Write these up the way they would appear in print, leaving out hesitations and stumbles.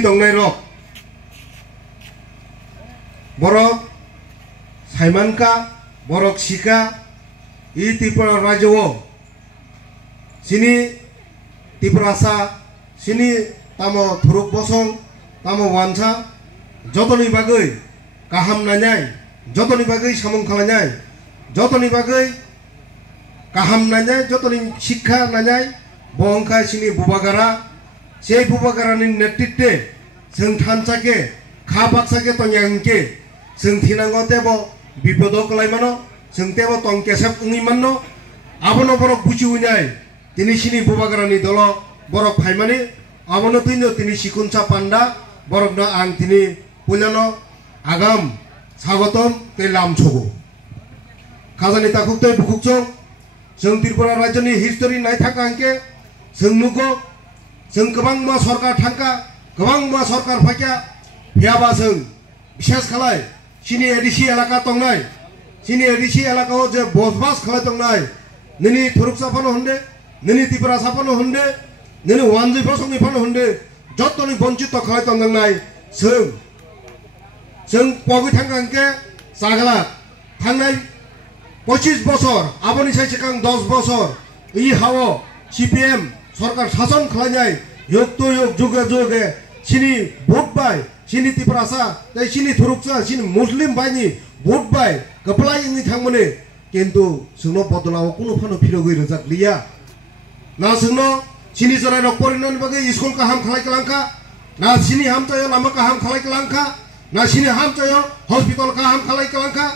동네 록 borok saimanka borok sika i Tripura rajo sini Tripurasa sini tamo thuruk bosong tamo wansa jotoni bagai kaham nanyai jotoni bagai samung khalanyai jotoni bagai kaham nanyai jotoni shikha nanyai bongka sini bubagara sei bubagarani netitwe जों थानसाके खाबाक्साके तंयांके जों थिनांगो तेबो बिपदो कलायमानो जों तेबो तंकेसेब उंगिमानो आबनो बरक बुचिउनाय तिनि सिनि बुबागारानि दलो बरक फाइमानि आबनो तिनो तिनि सिकुनसा panda बरकनो आं तिनि पुलानो आगाम स्वागतम ते लामछोगो खाजानि ताकुक्तै बुकुकचों जों त्रिपुरा राज्यनि हिस्टरि नायथाकांके जों नुगो जों गोबां मा सरकार थांका गोबां मा सरकार फाइका फियाबा जों बिसेस खालाय सिनि एडिसि एलाका तंनाय सिनि एडिसि एलाकायाव जे बसबास खालाय तंनाय नोंनि थुरुकसाफानो होनदे नोंनि त्रिपुरा साफानो होनदे नोंनि वानजि फसंनिफानो होनदे जतनि बंचित खालाय तंनाय जों पगै थांगांके जागला थांनाय 25 বছর आबोनि साय सिगां 10 বছর इ हावो CPM सरकार शासन खालायनाय योग तो योग जुगे जुगे सिनी भोट बाय सिनी त्रिपुरासा तै सिनी थुरुकसा सिनी मुस्लिम बायनि भोट बाय गपलाय इंनि थांमोने किन्तु जोंनो बदलाव कुनु फानो फिरगै रजाकलिया ना जोंनो सिनी जराय रकरिननि बागै स्कुल काहाम खालायकलांखा ना सिनी हामचायो लामा काहाम खालायकलांखा ना सिनी हामचायो हस्पिटाल काहाम खालायकलांखा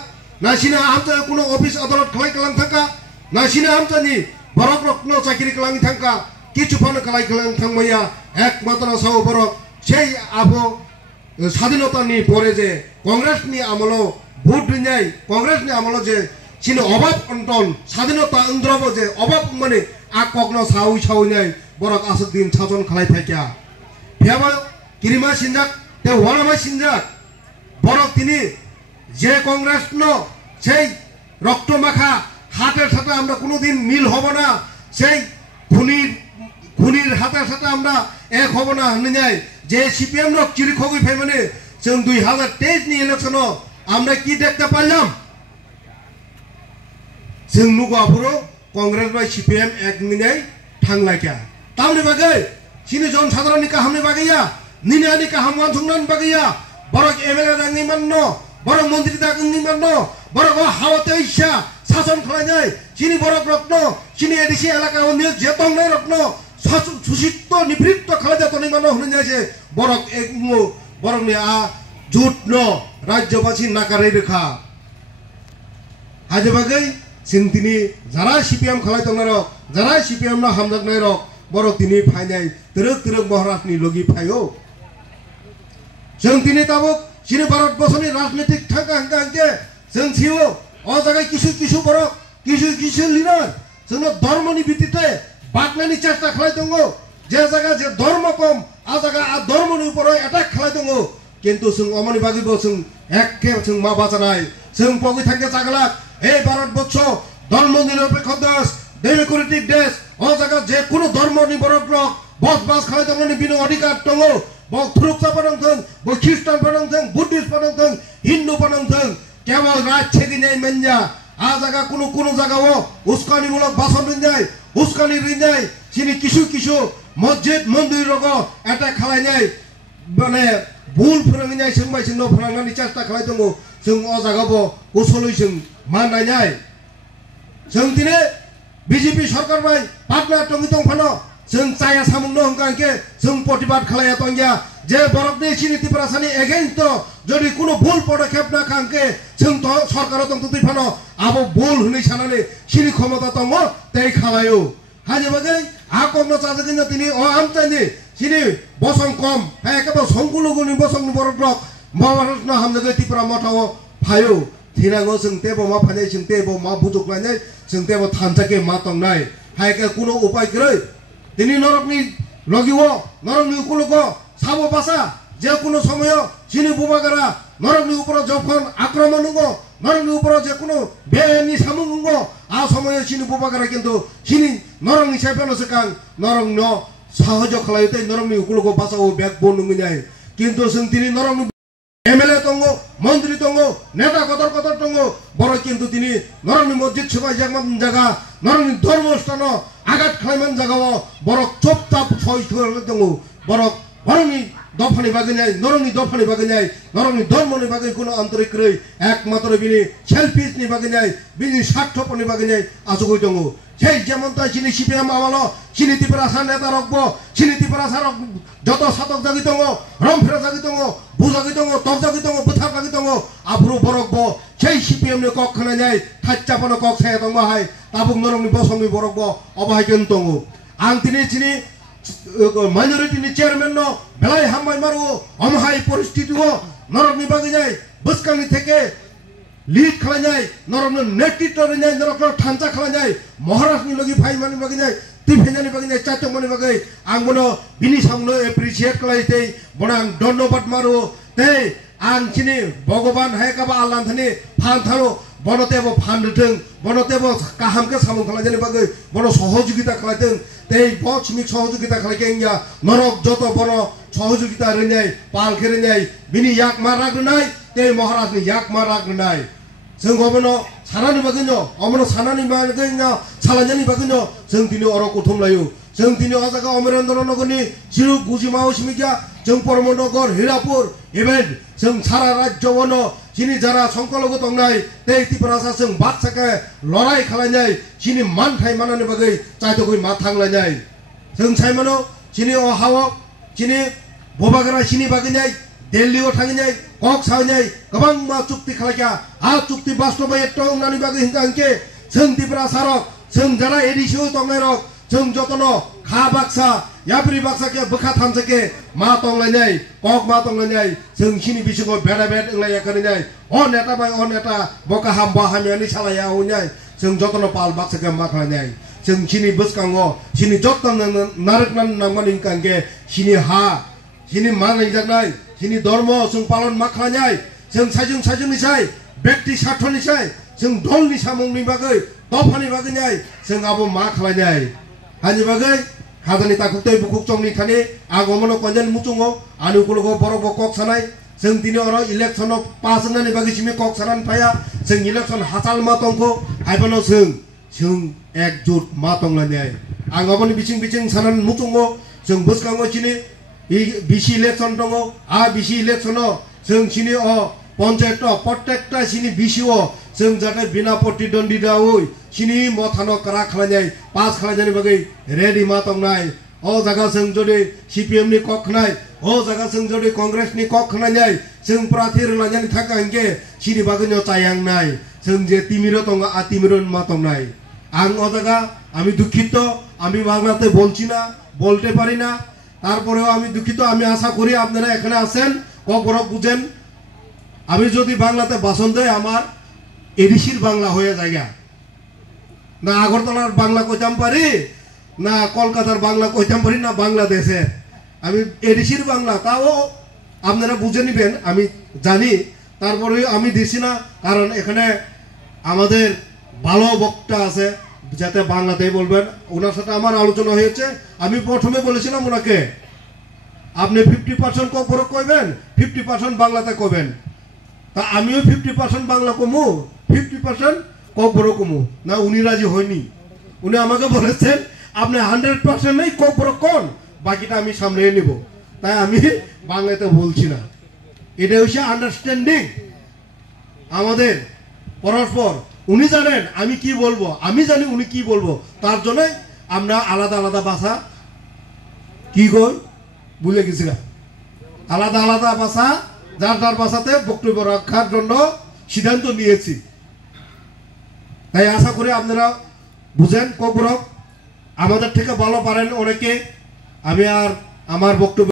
ना सिनी हामचायो कुनु अफिस अदालत खालायकलांथाका ना सिनी हामचानि बरक रत्न चाकरि कलांनि थांका কিছু ফানো কালাই খেলাং থাংমাইয়া একমাত্র সাও বরক সেই আবো স্বাধীনতানি পরে যে কংগ্রেসনি আমলো ভোট দিনাই কংগ্রেসনি আমলো যে সিনি অভাব অন্টন স্বাধীনতা অন্দ্রব যে অভাব মানে আকগ্ন সাউই সাউইনাই বরক আসুদ্দিন শাসন খালাই থাকা ফেবা কিরিমা সিনজাক তে ওয়ানামা সিনজাক বরক তিনি যে কংগ্রেস ন সেই রক্তমাখা হাতের সাথে আমরা কোনোদিন মিল হব না সেই খুনির হাতের সাথে আমরা এক হব না হনযাই যে সিপিএম রক চিরিখগৈ ফাইমানে जों 2023 नि इलेक्शनो আমরা কি দেখতে পাইলাম जों नुगाफोरो কংগ্রেস বাই সিপিএম এক মিনাই थांलायका तामनि बागै सिनि जन साधारणनि काहामनि बागैया निनानि काहाम वानसुंनानि बागैया बरक एमएलए दांनि माननो बरक मन्त्रि दांनि माननो बरक हावते इच्छा शासन खालायनाय सिनि बरक रत्न सिनि एडिसि एलाकायाव नियोग जेतंनाय रत्न सुसित्त निवृत्त खालायजातनि मानो होनजायसे बरक एकमु बरकनि आ जुटनो राज्यबासि नाकारै रेखा हाजे बागै जों दिनै जारा सिपिएम खालायतंनाय रक जारा सिपिएम ना हामजाकनाय रक बरक दिनै फायनाय तरक तरक महाराजनि लगी फायो जों दिनै ताबक सिनि भारतबर्षनि राजनीतिक थांगांके जों सिउ अ जागाय किसु बरक किसु लिनाय जोंनो धर्मनि भित्तिते बागनायनि चेष्टा खालायदोंगो जे जागा जे धर्म कम आ जागा आ धर्मनि उपराव एटाक खालायदोंगो किन्तु जों अमनि बागैबो जों एखे जों मा बाजानाय जों पगै थांगे जागला ए भारतबर्ष धर्म निरपेक्ष देश डेमोक्रेटिक देश अ जागा जे कुनु धर्मनि बरक रक बसबास खालायदोंगोनि बिनो अधिकार दंगो बक थुरुकसा पनंथों ब ख्रिस्टान पनंथों बुद्धिस्ट पनंथों हिन्दू पनंथों केवल राज छेगिनाय मन्या आ जागा कुनु जागाओ उस्कानिमूलक भाषण रिंजाय उस्कानि रिंजाय सिनि किसु मस्जिद मन्दिर रगो एटा खालायनाय माने भुल फोरोंनाय सोंबाय सोंनो फोरोंनायनि चेष्टा खालायदोंगो जों अ जागाबो उसलै जों माननाय जों दिनै बिजेपि सरकार बाय पाटना टंगि दंफानो जों चाया सामुंनो हंगांके जों प्रतिबाद खालाया तंगिया जे बरकनि सिनि त्रिपुरासानि एगेन्स्ट যদি কোনো ভুল পদক্ষেপ না খাंके जों तो सरकार दं तो फानो आबो भुल होनै सानानै सिनि क्षमता दङ तै खालायो हाजे बागै आ कमनो चाजगिन तिनि अ आमतानि सिनि बसं कम एकेबो संकुलुगुनि बसंनि बरक मावारनो हामजगै त्रिपुरा मथाव फायो थिरांगो जों तेबो मा फानाय जों तेबो मा बुजुकलायनाय जों तेबो थानसाके मा तंनाय हायके कुनो उपाय गरै तिनि नरकनि लगिवो नरकनि उकुलुको साबो बासा जे कोनो समय सिनि बुबागारा नरकनि उपराव जखन आक्रमण होगो नरकनि उपराव जे कोनो बेनि सामुं होगो आ समय सिनि बुबागारा किन्तु सिनि नरकनि सायफानो सिगां नरकनो 사허적 칼라이때 너랑니 우글고 바사고 백본 능이냐이 কিন্তু তিনি নরম এমএলএ তঙ্গ মন্ত্রী তঙ্গ নেতা কতর কতর তঙ্গ বড় কিন্তু তিনি নরম মসজিদ সবাই যেমন জায়গা নরম ধর্মস্থান আঘাত খাইমান জায়গা বড় চোপচাপ সহিষ্ণু তঙ্গ বড় বরংনি দফানি বাগে নাই নরমনি দফানি বাগে নাই নরমনি ধর্মনি বাগে কোনো আন্তরিক রই একমাত্র বিনি সেলফিসনি বাগে নাই বিনি স্বার্থপনি বাগে নাই আসুকই তঙ্গ সেই যেমন তাই চিনি সিপিএম আমালো চিনি ত্রিপুরা নেতা রাখবো চিনি ত্রিপুরা যত সাতক জাগি দङ রমফেরা জাগি দङ বুজাগি দङ তক জাগি দङ বুথার জাগি দङ আব্রু বরকবো সেই সিপিএম নি কক খানা যায় থাচ্চাপনো কক সায়া দङ বাহাই তাবুক নরমনি বসংনি বরকবো অবাহাইকেন দङ আং তিনি চিনি মাইনরিটি ni চেয়ারম্যান no বেলাই হামবাই মারু অমহাই পরিস্থিতি ও নরমনি বাগি যায় বসকানি থেকে লিড খালা যায় নরমনি নেতৃত্ব যায় নরমনি ঠাঞ্চা খালা যায় মহারাষ্ট্রনি লগি ফাইমানি বাগি যায় তিফেজানি বাগি যায় চাচমনি বাগি আং বনো বিনি সামনে এপ্রিসিয়েট খালাইতে বনাং ধন্যবাদ মারু তে আং চিনি ভগবান হায়কাবা আল্লাহ থানি ফান থারো বনতেবো ফান দিथों বনতেবো কাহামকে সামন খালাইজানি বাগি বনো সহযোগিতা খালাইथों তে বচমিক সহযোগিতা খালাইকেঙ্গা নরক যত বড় সহযোগিতা রেঞ্জাই পাল খেরেঞ্জাই বিনি ইয়াক মারাগনাই তে মহারাজনি ইয়াক মারাগনাই जों गबनो सानानि बागैनो अमनो सानानि बागैनो सालाजानि बागैनो जों दिनै अरक उथुमलायो जों दिनै अजागा अमरेन्द्र नगरनि जिरु गुजिमाव सिमिया जों परमनगर हिरापुर इभेन जों सारा राज्यवनो जिनि जारा संकलगो दंनाय ते त्रिपुरासा जों बादसाके लड़ाई खालायनाय जिनि मानथाय मानानि बागै चाइतगै मा थांलायनाय जों साइमनो जिनि अहावक जिनि बबागरा सिनि बागैनाय दिल्लीआव थांनाय কক सावनाय गोबां मा चुक्ति खालायका आ चुक्ति बास्तबाय टंनानि बागै हिंगांके जों त्रिपुरा सारक जों जारा एडिसिओ दंनाय रक जों जतनो खा बाक्सा याब्रि बाक्साके बखा थामसके मा तंलायनाय কক मा तंलायनाय जों सिनि बिसंगो बेडा बेड इंलाया करनाय अ नेता बाय अ नेता बका हाम बाहामियानि सालाया होनाय जों जतनो पाल बाक्साके मा खालायनाय जों सिनि बसकांगो सिनि जतन नारकनान नामनि हिंगांके सिनि हा सिनि मानाय जानाय जिनि धर्म जों पालन मा खालायनाय जों साइजों व्यक्ति स्वार्थनिसाय जों दलनि सामंनि बागै दफानि बागैनाय जों आबो मा खालायनाय हानि बागै हादानि ताकुतै बुकुक चंनि थानि आगमन कन्जेन मुचुङो आनुकुलगो बरगो कक सानाय जों दिनै अर इलेक्शन पास होननानै बागै सिमि कक सानानै फाया जों इलेक्शन हासाल मा तंखो हायबानो जों एकजुट मा तंलायनाय आं आबोनि बिचिं सानानै मुचुङो जों बसकांगो चिनि বিসি ইলেকশন দङ आ বিসি ইলেকশন जों सिनि अ पन्चायत प्रत्येकटा सिनि बिसिओ जों जाते बिना प्रतिद्वन्दितायै सिनि मथानो करा खालायनाय पास खालायनायनि बागै रेडि मा तंनाय अ जागा जों जदि सिपिएम नि कक खानाय अ जागा जों जदि कांग्रेस नि कक खानाय जों प्रार्थी लायनानै थाखांगे सिनि बागैनो चायांनाय जों जे तिमिरो दङ आ तिमिरो मा तंनाय आं अ जागा আমি দুঃখিত আমি বাংলাতে বলছি না বলতে পারি না তারপরেও আমি দুঃখিত আমি আশা করি আপনারা এখানে আছেন কবরক বুঝেন আমি যদি বাংলাতে ভাষণ দেই আমার এডিসির বাংলা হয়ে জায়গা না আগরতলার বাংলা কইতাম পারি না কলকাতার বাংলা কইতাম পারি না বাংলাদেশে আমি এডিসির বাংলা তাও আপনারা বুঝে নেবেন আমি জানি তারপরে আমি দিছি না কারণ এখানে আমাদের ভালো বক্তা আছে যাতে বাংলাতেই বলবেন ওনার সাথে আমার আলোচনা হয়েছে আমি প্রথমে বলেছিলাম ওনাকে আপনি 50% কবরক কইবেন 50% বাংলাতে কইবেন তা আমিও 50% বাংলা কমু 50% কবরক কমু না উনি রাজি হয়নি উনি আমাকে বলেছেন আপনি 100% নাই কবরক কোন বাকিটা আমি সামনে নেব তাই আমি বাংলাতে বলছি না এটা হচ্ছে আন্ডারস্ট্যান্ডিং আমাদের পরস্পর উনি জানেন আমি কি বলবো আমি জানি উনি কি বলবো তার জন্য আমরা আলাদা আলাদা ভাষা কি কই ভুলে গেছি আলাদা আলাদা ভাষা যার যার ভাষাতে বক্তব্য রাখার জন্য সিদ্ধান্ত নিয়েছি তাই আশা করি আপনারা বুঝেন কবরক আমাদের থেকে ভালো পারেন অনেকে আমি আর আমার বক্তব্য